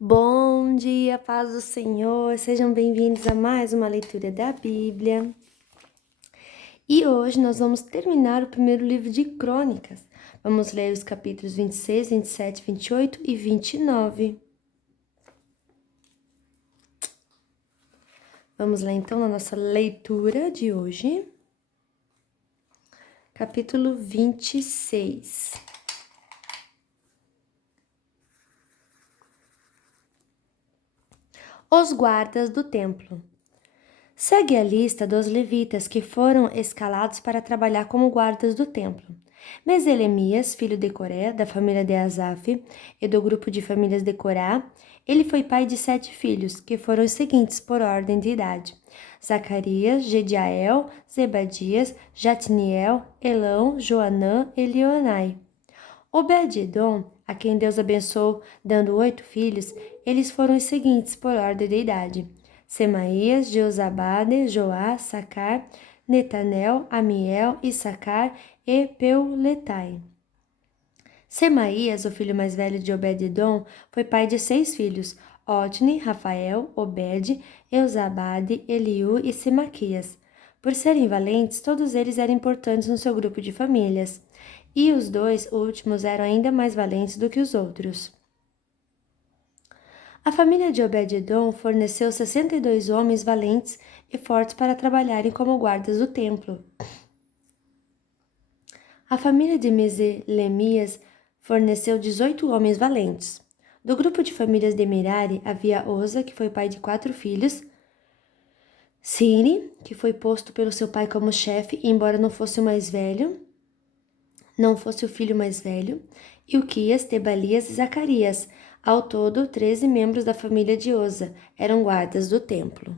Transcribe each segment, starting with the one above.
Bom dia, paz do Senhor, sejam bem-vindos a mais uma leitura da Bíblia. E hoje nós vamos terminar o primeiro livro de Crônicas. Vamos ler os capítulos 26, 27, 28 e 29. Vamos lá então na nossa leitura de hoje. Capítulo 26. Os guardas do templo. Segue a lista dos levitas que foram escalados para trabalhar como guardas do templo. Meselemias, filho de Coré, da família de Asaf e do grupo de famílias de Corá, ele foi pai de 7 filhos, que foram os seguintes por ordem de idade: Zacarias, Jediael, Zebadias, Jatniel, Elão, Joanã e Elionai. Obed-edom, a quem Deus abençoou, dando 8 filhos, eles foram os seguintes por ordem de idade: Semaías, Jeozabade, Joá, Sacar, Netanel, Amiel, Issacar e Peuletai. Semaías, o filho mais velho de Obed-edom, foi pai de 6 filhos: Otni, Rafael, Obed, Eusabade, Eliú e Semaquias. Por serem valentes, todos eles eram importantes no seu grupo de famílias. E os 2 últimos eram ainda mais valentes do que os outros. A família de Obed-edom forneceu 62 homens valentes e fortes para trabalharem como guardas do templo. A família de Meselemias forneceu 18 homens valentes. Do grupo de famílias de Merari havia Oza, que foi pai de 4 filhos, Sini, que foi posto pelo seu pai como chefe, embora não fosse o filho mais velho, Ilquias, Tebalias e Zacarias. Ao todo, 13 membros da família de Oza eram guardas do templo.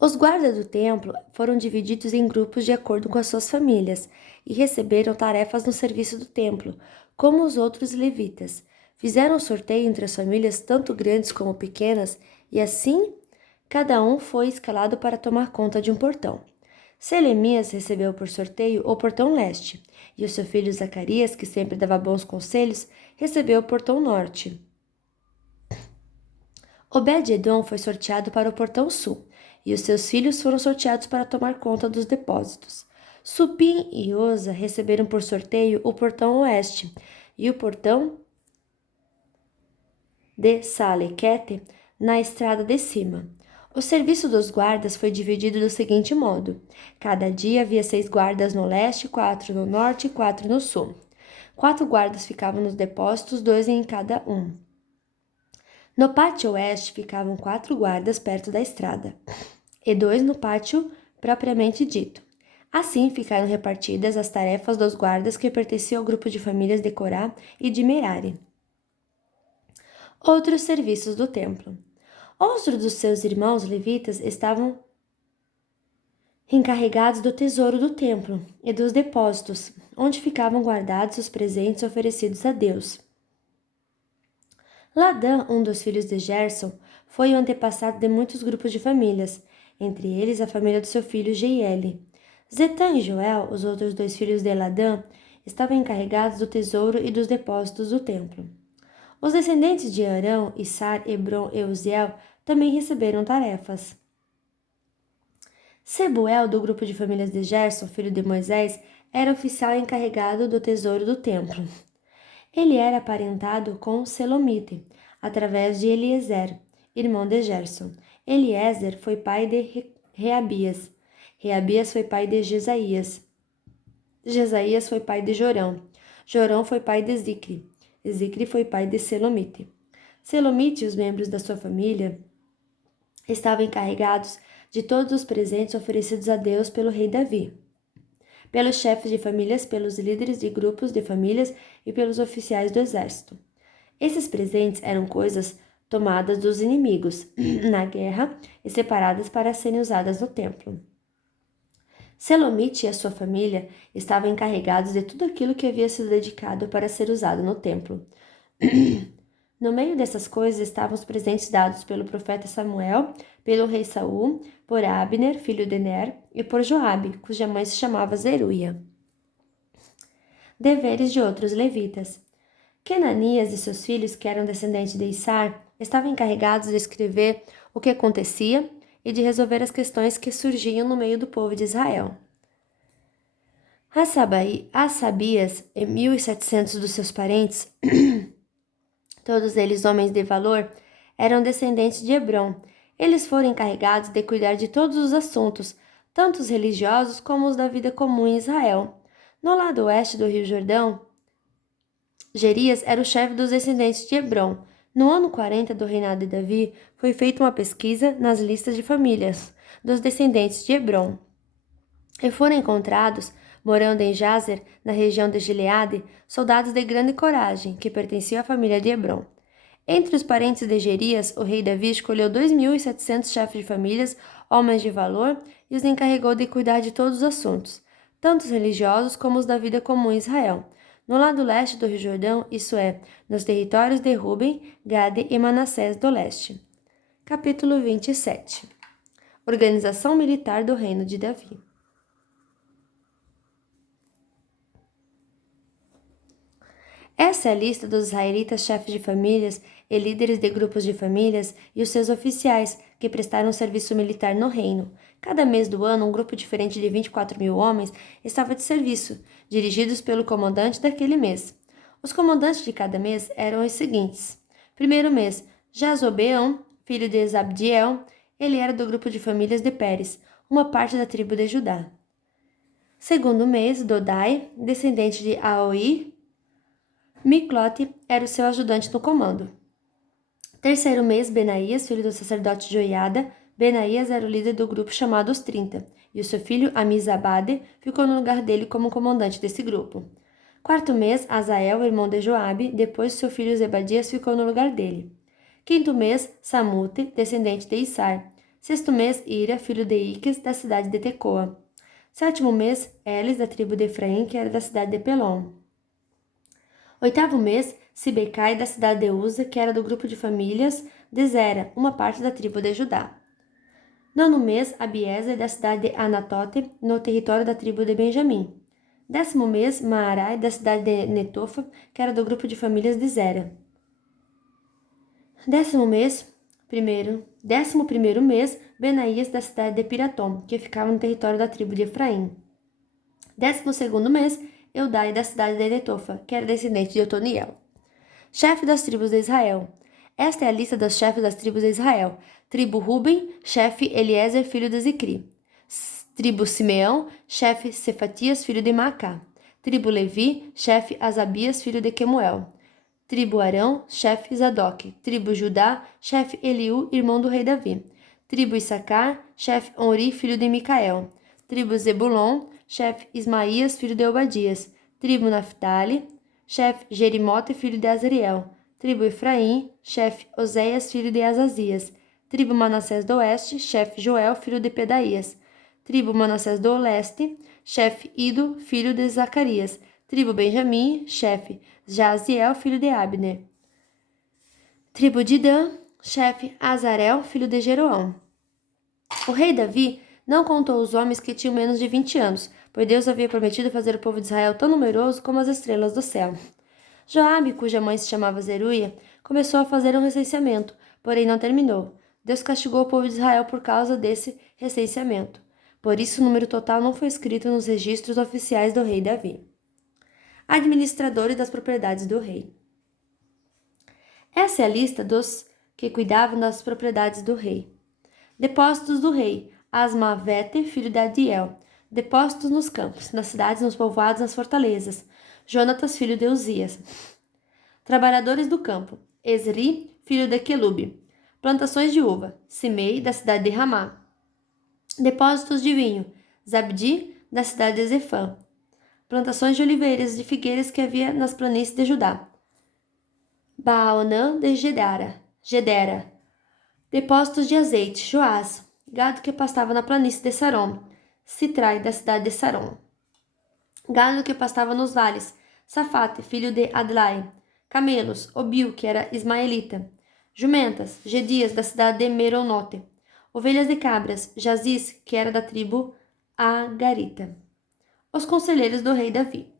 Os guardas do templo foram divididos em grupos de acordo com as suas famílias e receberam tarefas no serviço do templo, como os outros levitas. Fizeram sorteio entre as famílias, tanto grandes como pequenas, e assim cada um foi escalado para tomar conta de um portão. Selemias recebeu por sorteio o portão leste, e o seu filho Zacarias, que sempre dava bons conselhos, recebeu o portão norte. Obed-edom foi sorteado para o portão sul, e os seus filhos foram sorteados para tomar conta dos depósitos. Supim e Oza receberam por sorteio o portão oeste e o portão de Salequete na estrada de cima. O serviço dos guardas foi dividido do seguinte modo: cada dia havia 6 guardas no leste, 4 no norte e 4 no sul. 4 guardas ficavam nos depósitos, 2 em cada um. No pátio oeste ficavam 4 guardas perto da estrada, e 2 no pátio propriamente dito. Assim ficaram repartidas as tarefas dos guardas que pertenciam ao grupo de famílias de Corá e de Merari. Outros serviços do templo. Outros dos seus irmãos levitas estavam encarregados do tesouro do templo e dos depósitos, onde ficavam guardados os presentes oferecidos a Deus. Ladã, um dos filhos de Gerson, foi o antepassado de muitos grupos de famílias, entre eles a família do seu filho Jeiel. Zetã e Joel, os outros 2 filhos de Ladã, estavam encarregados do tesouro e dos depósitos do templo. Os descendentes de Arão, Issar, Hebron e Uziel também receberam tarefas. Sebuel, do grupo de famílias de Gerson, filho de Moisés, era oficial encarregado do tesouro do templo. Ele era aparentado com Selomite, através de Eliezer, irmão de Gerson. Eliezer foi pai de Reabias. Reabias foi pai de Jesaías. Jesaías foi pai de Jorão. Jorão foi pai de Zicri. Zicri foi pai de Selomite. Selomite e os membros da sua família estavam encarregados de todos os presentes oferecidos a Deus pelo rei Davi, pelos chefes de famílias, pelos líderes de grupos de famílias e pelos oficiais do exército. Esses presentes eram coisas tomadas dos inimigos na guerra e separadas para serem usadas no templo. Selomite e a sua família estavam encarregados de tudo aquilo que havia sido dedicado para ser usado no templo. No meio dessas coisas estavam os presentes dados pelo profeta Samuel, pelo rei Saul, por Abner, filho de Ner, e por Joabe, cuja mãe se chamava Zeruia. Deveres de outros levitas. Kenanias e seus filhos, que eram descendentes de Issar, estavam encarregados de escrever o que acontecia e de resolver as questões que surgiam no meio do povo de Israel. Asabias e 1.700 dos seus parentes, todos eles homens de valor, eram descendentes de Hebron. Eles foram encarregados de cuidar de todos os assuntos, tanto os religiosos como os da vida comum em Israel. No lado oeste do Rio Jordão, Gerias era o chefe dos descendentes de Hebron. No ano 40 do reinado de Davi, foi feita uma pesquisa nas listas de famílias dos descendentes de Hebron. E foram encontrados, morando em Jazer, na região de Gileade, soldados de grande coragem, que pertenciam à família de Hebron. Entre os parentes de Gerias, o rei Davi escolheu 2.700 chefes de famílias, homens de valor, e os encarregou de cuidar de todos os assuntos, tanto os religiosos como os da vida comum em Israel. No lado leste do Rio Jordão, isso é, nos territórios de Ruben, Gade e Manassés do leste. Capítulo 27. Organização militar do reino de Davi. Essa é a lista dos israelitas chefes de famílias e líderes de grupos de famílias e os seus oficiais que prestaram serviço militar no reino. Cada mês do ano, um grupo diferente de 24.000 homens estava de serviço, dirigidos pelo comandante daquele mês. Os comandantes de cada mês eram os seguintes. Primeiro mês, Jazobeão, filho de Zabdiel, ele era do grupo de famílias de Pérez, uma parte da tribo de Judá. Segundo mês, Dodai, descendente de Aoi, Miclote era o seu ajudante no comando. Terceiro mês, Benaías, filho do sacerdote Joiada. Benaías era o líder do grupo chamado Os 30, e o seu filho Amizabade ficou no lugar dele como comandante desse grupo. Quarto mês, Azael, irmão de Joabe, depois seu filho Zebadias ficou no lugar dele. Quinto mês, Samute, descendente de Issar. Sexto mês, Ira, filho de Iques, da cidade de Tecoa. Sétimo mês, Elis, da tribo de Efraim, que era da cidade de Pelom. Oitavo mês, Sibecai, da cidade de Uza, que era do grupo de famílias de Zera, uma parte da tribo de Judá. Nono mês, Abiezer, da cidade de Anatote, no território da tribo de Benjamim. Décimo mês, Maarai, da cidade de Netofa, que era do grupo de famílias de Zera. Décimo primeiro mês, Benaías, da cidade de Piratom, que ficava no território da tribo de Efraim. 12º mês, Eudai, da cidade de Netofa, que era descendente de Otoniel. Chefe das tribos de Israel. Esta é a lista dos chefes das tribos de Israel. Tribo Ruben, chefe Eliezer, filho de Zicri. Tribo Simeão, chefe Cefatias, filho de Macá. Tribo Levi, chefe Asabias, filho de Quemuel. Tribo Arão, chefe Zadok. Tribo Judá, chefe Eliú, irmão do rei Davi. Tribo Issacar, chefe Onri, filho de Micael. Tribo Zebulon, chefe Ismaías, filho de Obadias. Tribo Naphtali, chefe Jerimote, filho de Azriel. Tribo Efraim, chefe Oséias, filho de Azazias. Tribo Manassés do Oeste, chefe Joel, filho de Pedaías. Tribo Manassés do Leste, chefe Ido, filho de Zacarias. Tribo Benjamim, chefe Jaziel, filho de Abner. Tribo de Dan, chefe Azarel, filho de Jeroão. O rei Davi não contou os homens que tinham menos de 20 anos, pois Deus havia prometido fazer o povo de Israel tão numeroso como as estrelas do céu. Joabe, cuja mãe se chamava Zeruia, começou a fazer um recenseamento, porém não terminou. Deus castigou o povo de Israel por causa desse recenseamento. Por isso, o número total não foi escrito nos registros oficiais do rei Davi. Administradores das propriedades do rei. Essa é a lista dos que cuidavam das propriedades do rei. Depósitos do rei. Asmavete, filho de Adiel. Depósitos nos campos, nas cidades, nos povoados, nas fortalezas. Jonatas, filho de Uzias. Trabalhadores do campo. Esri, filho de Quelube. Plantações de uva. Simei, da cidade de Ramá. Depósitos de vinho. Zabdi, da cidade de Zefã. Plantações de oliveiras e de figueiras que havia nas planícies de Judá. Baanã de Gedera. Depósitos de azeite. Joás. Gado que pastava na planície de Sarom. Citrai, da cidade de Sarom. Gado que pastava nos vales. Safate, filho de Adlai. Camelos. Obil, que era ismaelita. Jumentas. Gedias, da cidade de Meronote. Ovelhas de cabras. Jaziz, que era da tribo Agarita. Os conselheiros do rei Davi.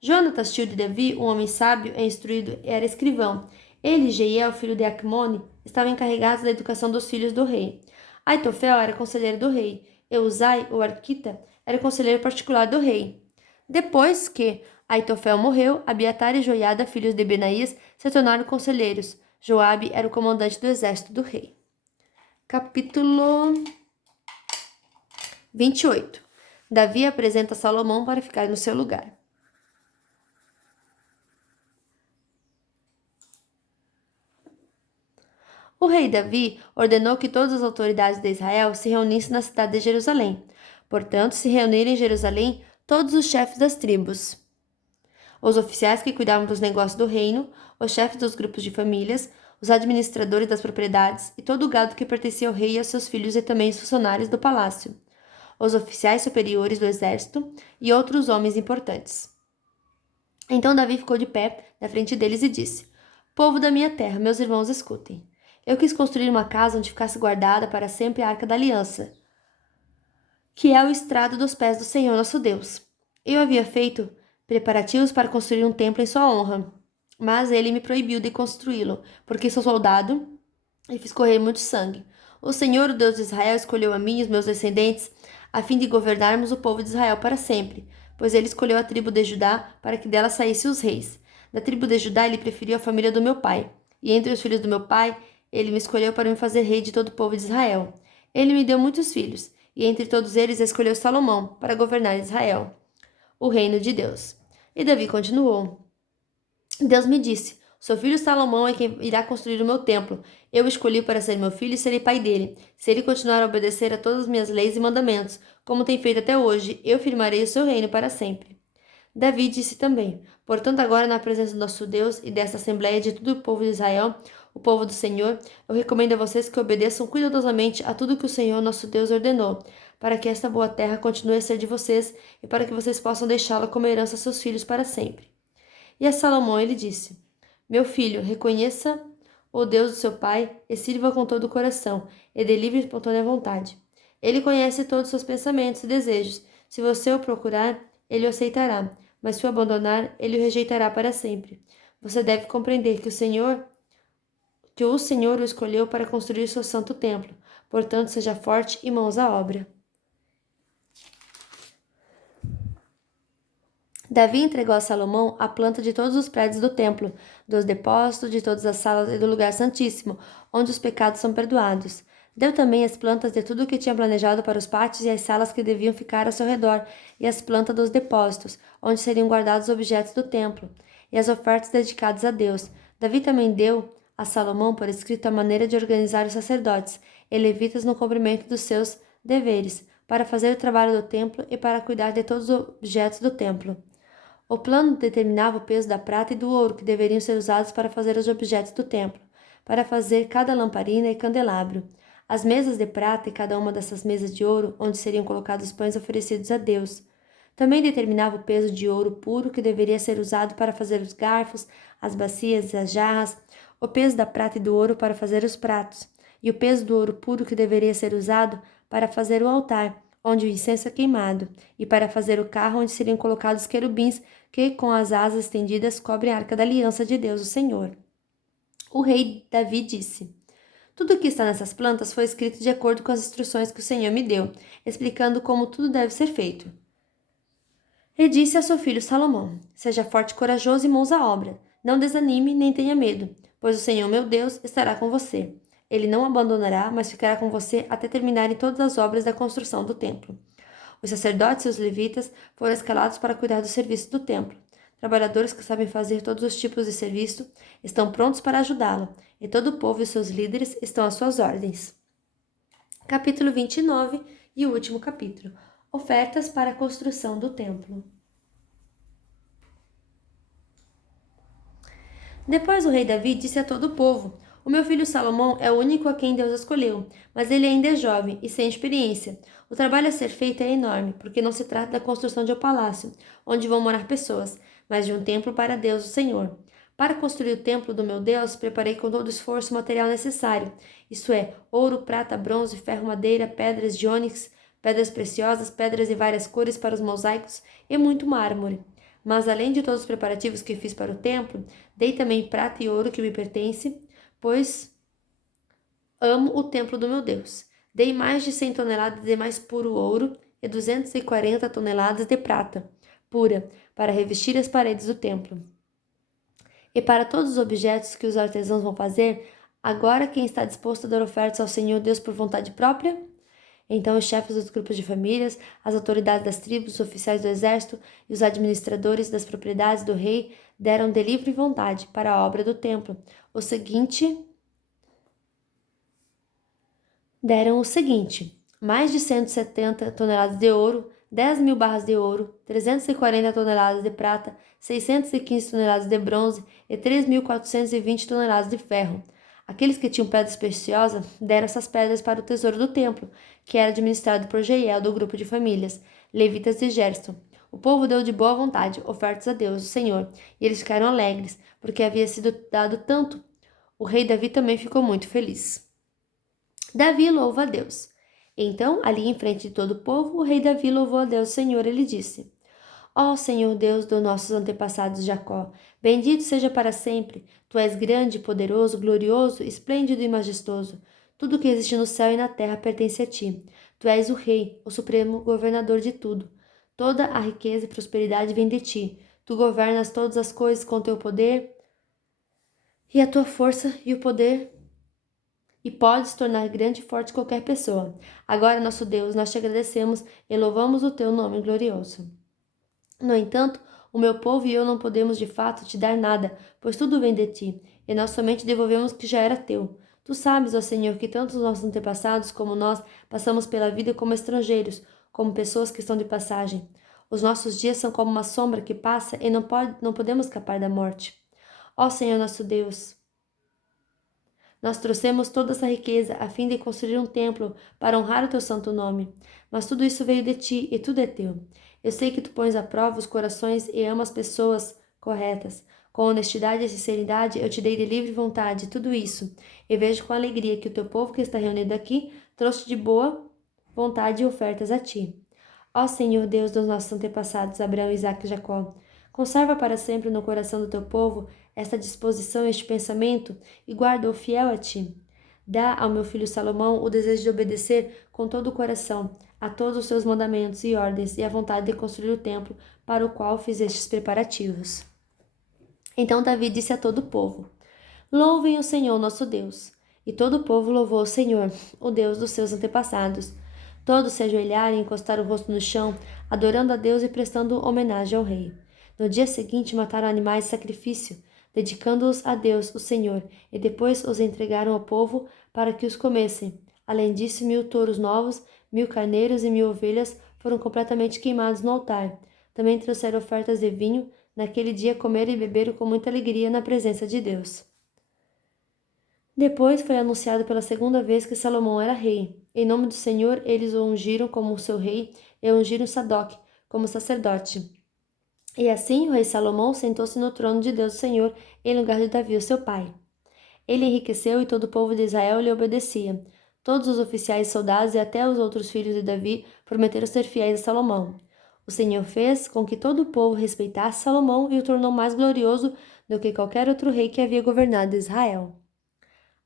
Jonatas, tio de Davi, um homem sábio e instruído, era escrivão. Ele e Jeiel, filho de Acmone, estavam encarregados da educação dos filhos do rei. Aitofel era conselheiro do rei. Eusai, o arquita, era conselheiro particular do rei. Depois que Aitofel morreu, Abiatar e Joiada, filhos de Benaías, se tornaram conselheiros. Joabe era o comandante do exército do rei. Capítulo 28. Davi apresenta Salomão para ficar no seu lugar. O rei Davi ordenou que todas as autoridades de Israel se reunissem na cidade de Jerusalém. Portanto, se reuniram em Jerusalém todos os chefes das tribos, os oficiais que cuidavam dos negócios do reino, os chefes dos grupos de famílias, os administradores das propriedades e todo o gado que pertencia ao rei e aos seus filhos e também os funcionários do palácio, os oficiais superiores do exército e outros homens importantes. Então Davi ficou de pé na frente deles e disse: Povo da minha terra, meus irmãos, escutem. Eu quis construir uma casa onde ficasse guardada para sempre a Arca da Aliança, que é o estrado dos pés do Senhor nosso Deus. Eu havia feito preparativos para construir um templo em sua honra, mas ele me proibiu de construí-lo, porque sou soldado e fiz correr muito sangue. O Senhor, o Deus de Israel, escolheu a mim e os meus descendentes a fim de governarmos o povo de Israel para sempre, pois ele escolheu a tribo de Judá para que dela saíssem os reis. Da tribo de Judá ele preferiu a família do meu pai, e entre os filhos do meu pai ele me escolheu para me fazer rei de todo o povo de Israel. Ele me deu muitos filhos, e entre todos eles escolheu Salomão para governar Israel, o reino de Deus. E Davi continuou: Deus me disse: seu filho Salomão é quem irá construir o meu templo. Eu o escolhi para ser meu filho e serei pai dele. Se ele continuar a obedecer a todas as minhas leis e mandamentos, como tem feito até hoje, eu firmarei o seu reino para sempre. Davi disse também: Portanto, agora, na presença do nosso Deus e desta assembleia de todo o povo de Israel, o povo do Senhor, eu recomendo a vocês que obedeçam cuidadosamente a tudo que o Senhor, nosso Deus, ordenou, para que esta boa terra continue a ser de vocês e para que vocês possam deixá-la como herança a seus filhos para sempre. E a Salomão ele disse: Meu filho, reconheça o Deus do seu pai e sirva com todo o coração, e dê livre e espontânea vontade. Ele conhece todos os seus pensamentos e desejos. Se você o procurar, ele o aceitará, mas se o abandonar, ele o rejeitará para sempre. Você deve compreender que o Senhor o escolheu para construir o seu santo templo. Portanto, seja forte e mãos à obra. Davi entregou a Salomão a planta de todos os prédios do templo, dos depósitos, de todas as salas e do lugar santíssimo, onde os pecados são perdoados. Deu também as plantas de tudo o que tinha planejado para os pátios e as salas que deviam ficar ao seu redor, e as plantas dos depósitos, onde seriam guardados os objetos do templo, e as ofertas dedicadas a Deus. Davi também deu a Salomão por escrito a maneira de organizar os sacerdotes e levitas no cumprimento dos seus deveres, para fazer o trabalho do templo e para cuidar de todos os objetos do templo. O plano determinava o peso da prata e do ouro que deveriam ser usados para fazer os objetos do templo, para fazer cada lamparina e candelabro, as mesas de prata e cada uma dessas mesas de ouro, onde seriam colocados os pães oferecidos a Deus. Também determinava o peso de ouro puro que deveria ser usado para fazer os garfos, as bacias e as jarras, o peso da prata e do ouro para fazer os pratos, e o peso do ouro puro que deveria ser usado para fazer o altar, onde o incenso é queimado, e para fazer o carro onde seriam colocados os querubins que, com as asas estendidas, cobrem a arca da aliança de Deus, o Senhor. O rei Davi disse: Tudo o que está nessas plantas foi escrito de acordo com as instruções que o Senhor me deu, explicando como tudo deve ser feito. E disse a seu filho Salomão: Seja forte e corajoso e mãos à obra. Não desanime nem tenha medo, pois o Senhor, meu Deus, estará com você. Ele não abandonará, mas ficará com você até terminarem todas as obras da construção do templo. Os sacerdotes e os levitas foram escalados para cuidar do serviço do templo. Trabalhadores que sabem fazer todos os tipos de serviço estão prontos para ajudá-lo, e todo o povo e seus líderes estão às suas ordens. Capítulo 29 e o último capítulo. Ofertas para a construção do templo. Depois o rei Davi disse a todo o povo: O meu filho Salomão é o único a quem Deus escolheu, mas ele ainda é jovem e sem experiência. O trabalho a ser feito é enorme, porque não se trata da construção de um palácio, onde vão morar pessoas, mas de um templo para Deus, o Senhor. Para construir o templo do meu Deus, preparei com todo o esforço o material necessário, isto é, ouro, prata, bronze, ferro, madeira, pedras de ônix, pedras preciosas, pedras de várias cores para os mosaicos e muito mármore. Mas além de todos os preparativos que fiz para o templo, dei também prata e ouro que me pertence, pois amo o templo do meu Deus. Dei mais de 100 toneladas de mais puro ouro e 240 toneladas de prata pura para revestir as paredes do templo. E para todos os objetos que os artesãos vão fazer, agora quem está disposto a dar ofertas ao Senhor Deus por vontade própria? Então os chefes dos grupos de famílias, as autoridades das tribos, os oficiais do exército e os administradores das propriedades do rei deram de livre vontade para a obra do templo deram o seguinte: mais de 170 toneladas de ouro, 10.000 barras de ouro, 340 toneladas de prata, 615 toneladas de bronze e 3.420 toneladas de ferro. Aqueles que tinham pedras preciosas deram essas pedras para o tesouro do templo, que era administrado por Jeiel do grupo de famílias, levitas de Gerson. O povo deu de boa vontade ofertas a Deus, o Senhor, e eles ficaram alegres, porque havia sido dado tanto. O rei Davi também ficou muito feliz. Davi louva a Deus. Então, ali em frente de todo o povo, o rei Davi louvou a Deus, o Senhor. Ele disse: Ó Senhor Deus dos nossos antepassados Jacó, bendito seja para sempre. Tu és grande, poderoso, glorioso, esplêndido e majestoso. Tudo que existe no céu e na terra pertence a ti. Tu és o rei, o supremo governador de tudo. Toda a riqueza e prosperidade vem de ti. Tu governas todas as coisas com teu poder e a tua força e o poder e podes tornar grande e forte qualquer pessoa. Agora, nosso Deus, nós te agradecemos e louvamos o teu nome glorioso. No entanto, o meu povo e eu não podemos de fato te dar nada, pois tudo vem de ti, e nós somente devolvemos o que já era teu. Tu sabes, ó Senhor, que tanto os nossos antepassados como nós passamos pela vida como estrangeiros, como pessoas que estão de passagem. Os nossos dias são como uma sombra que passa e não podemos escapar da morte. Ó Senhor nosso Deus, nós trouxemos toda essa riqueza a fim de construir um templo para honrar o teu santo nome. Mas tudo isso veio de ti e tudo é teu. Eu sei que tu pões à prova os corações e amas pessoas corretas. Com honestidade e sinceridade eu te dei de livre vontade tudo isso. E vejo com alegria que o teu povo que está reunido aqui trouxe de boa vontade ofertas a ti. Ó Senhor Deus dos nossos antepassados, Abraão, Isaque e Jacó, conserva para sempre no coração do teu povo esta disposição e este pensamento e guarda-o fiel a ti. Dá ao meu filho Salomão o desejo de obedecer com todo o coração a todos os seus mandamentos e ordens e a vontade de construir o templo para o qual fizestes preparativos. Então Davi disse a todo o povo: Louvem o Senhor nosso Deus. E todo o povo louvou o Senhor, o Deus dos seus antepassados. Todos se ajoelharam e encostaram o rosto no chão, adorando a Deus e prestando homenagem ao rei. No dia seguinte mataram animais de sacrifício, dedicando-os a Deus, o Senhor, e depois os entregaram ao povo para que os comessem. Além disso, 1.000 touros novos, 1.000 carneiros e 1.000 ovelhas foram completamente queimados no altar. Também trouxeram ofertas de vinho. Naquele dia comeram e beberam com muita alegria na presença de Deus. Depois foi anunciado pela segunda vez que Salomão era rei. Em nome do Senhor, eles o ungiram como seu rei e ungiram Sadoc como sacerdote. E assim o rei Salomão sentou-se no trono de Deus o Senhor, em lugar de Davi, o seu pai. Ele enriqueceu e todo o povo de Israel lhe obedecia. Todos os oficiais e soldados e até os outros filhos de Davi prometeram ser fiéis a Salomão. O Senhor fez com que todo o povo respeitasse Salomão e o tornou mais glorioso do que qualquer outro rei que havia governado Israel.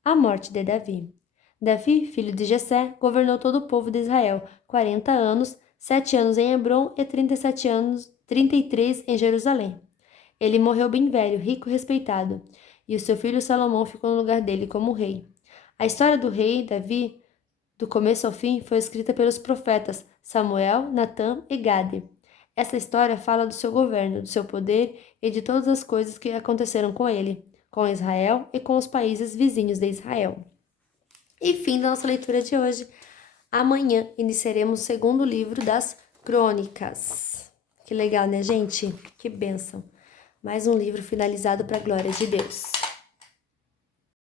A morte de Davi. Davi, filho de Jessé, governou todo o povo de Israel 40 anos, 7 anos em Hebrom e 33 em Jerusalém. Ele morreu bem velho, rico e respeitado, e o seu filho Salomão ficou no lugar dele como rei. A história do rei Davi, do começo ao fim, foi escrita pelos profetas Samuel, Natã e Gade. Essa história fala do seu governo, do seu poder e de todas as coisas que aconteceram com ele, com Israel e com os países vizinhos de Israel. E fim da nossa leitura de hoje. Amanhã iniciaremos o segundo livro das Crônicas. Que legal, né, gente? Que bênção. Mais um livro finalizado para a glória de Deus.